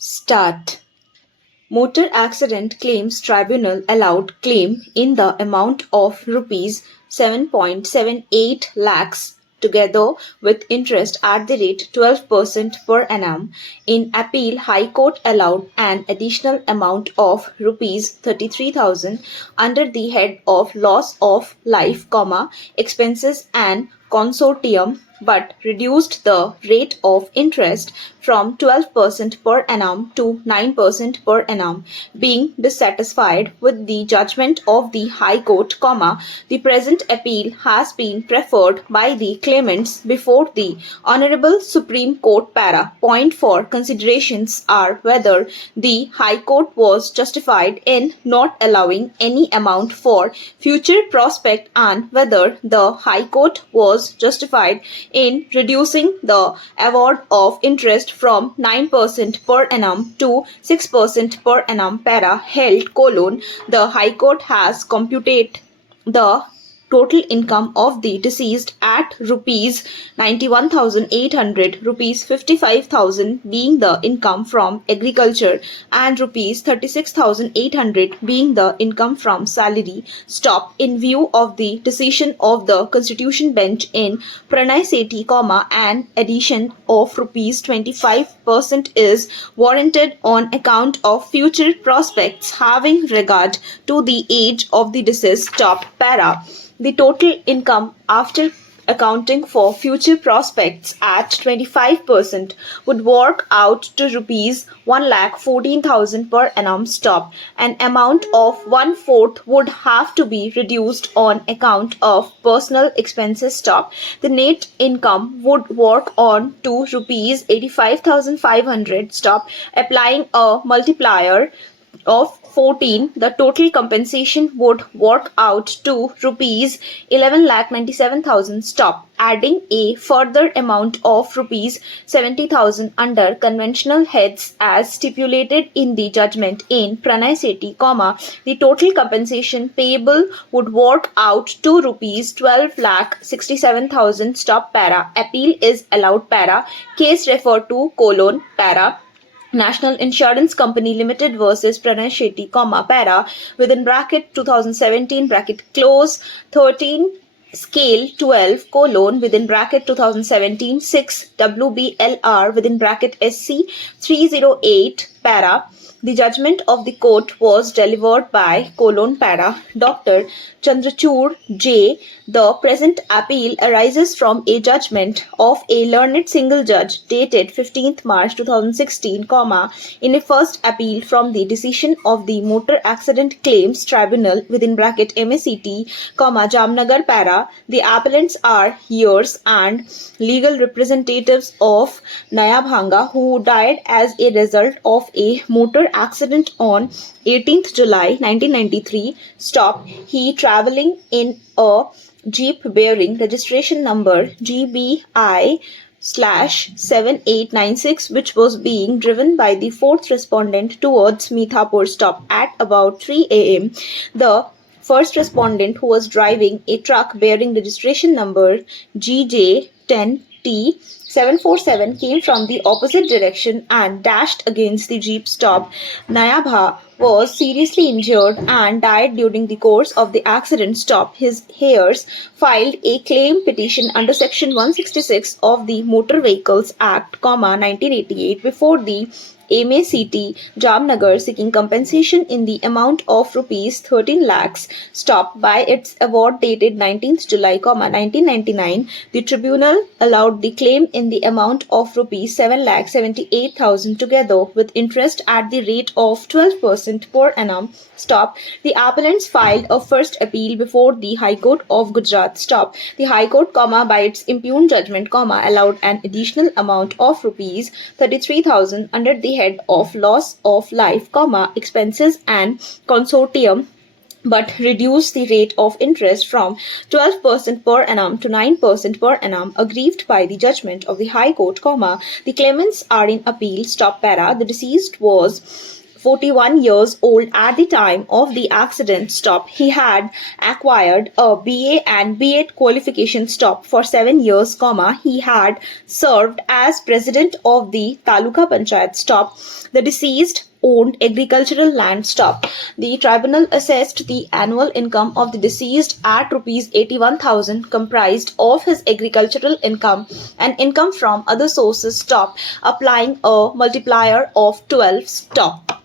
Start. Motor Accident Claims Tribunal allowed claim in the amount of rupees 7.78 lakhs together with interest at the rate 12% per annum. In appeal, High Court allowed an additional amount of rupees 33,000 under the head of loss of life, expenses and consortium, but reduced the rate of interest from 12% per annum to 9% per annum. Being dissatisfied with the judgment of the High Court, the present appeal has been preferred by the claimants before the Honorable Supreme Court. Point for considerations are whether the High Court was justified in not allowing any amount for future prospect and whether the High Court was justified in reducing the award of interest from 9% per annum to 6% per annum. Held : the High Court has computed the total income of the deceased at rupees 91,800, rupees 55,000 being the income from agriculture and rupees 36,800 being the income from salary. In view of the decision of the Constitution Bench in Pranay Sethi, an addition of rupees 25% is warranted on account of future prospects having regard to the age of the deceased. The total income after accounting for future prospects at 25% would work out to rupees 1,14,000 per annum. An amount of 1/4 would have to be reduced on account of personal expenses. The net income would work on to rupees 85,500. Applying a multiplier of 14, the total compensation would work out to rupees 11,97,000. Adding a further amount of rupees 70,000 under conventional heads as stipulated in the judgment in Pranay Sethi, the total compensation payable would work out to rupees 12,67,000. Appeal is allowed. Case referred to : National Insurance Company Limited versus Pranay Sethi, within bracket 2017 bracket close 13 scale 12 : within bracket 2017 6 WBLR within bracket SC 308 . The judgment of the court was delivered by : Dr. Chandrachud J. The present appeal arises from a judgment of a learned single judge dated 15th March 2016, in a first appeal from the decision of the Motor Accident Claims Tribunal within bracket MACT, Jamnagar. The appellants are heirs and legal representatives of Nayabhanga, who died as a result of a motor accident on 18th July 1993. He traveling in a Jeep bearing registration number GBI/7896, which was being driven by the fourth respondent towards Mithapur. At about 3 a.m., the first respondent, who was driving a truck bearing registration number GJ10T 747, came from the opposite direction and dashed against the Jeep. Nayabha was seriously injured and died during the course of the accident. His heirs filed a claim petition under section 166 of the Motor Vehicles Act, 1988 before the MACT Jamnagar, seeking compensation in the amount of rupees 13 lakhs. By its award dated 19th July, 1999, the tribunal allowed the claim in the amount of rupees 7,78,000 together with interest at the rate of 12% per annum. The appellants filed a first appeal before the High Court of Gujarat. The High Court, by its impugned judgment, allowed an additional amount of rupees 33,000 under the head of loss of life, expenses and consortium, but reduced the rate of interest from 12% per annum to 9% per annum. Aggrieved by the judgment of the High Court, the claimants are in appeal. The deceased was 41 years old at the time of the accident. Stop. He had acquired a BA and B.Ed qualification. Stop. For 7 years, comma, he had served as president of the Taluka Panchayat. Stop. The deceased owned agricultural land. Stop. The tribunal assessed the annual income of the deceased at rupees 81,000, comprised of his agricultural income and income from other sources. Stop. Applying a multiplier of 12. Stop.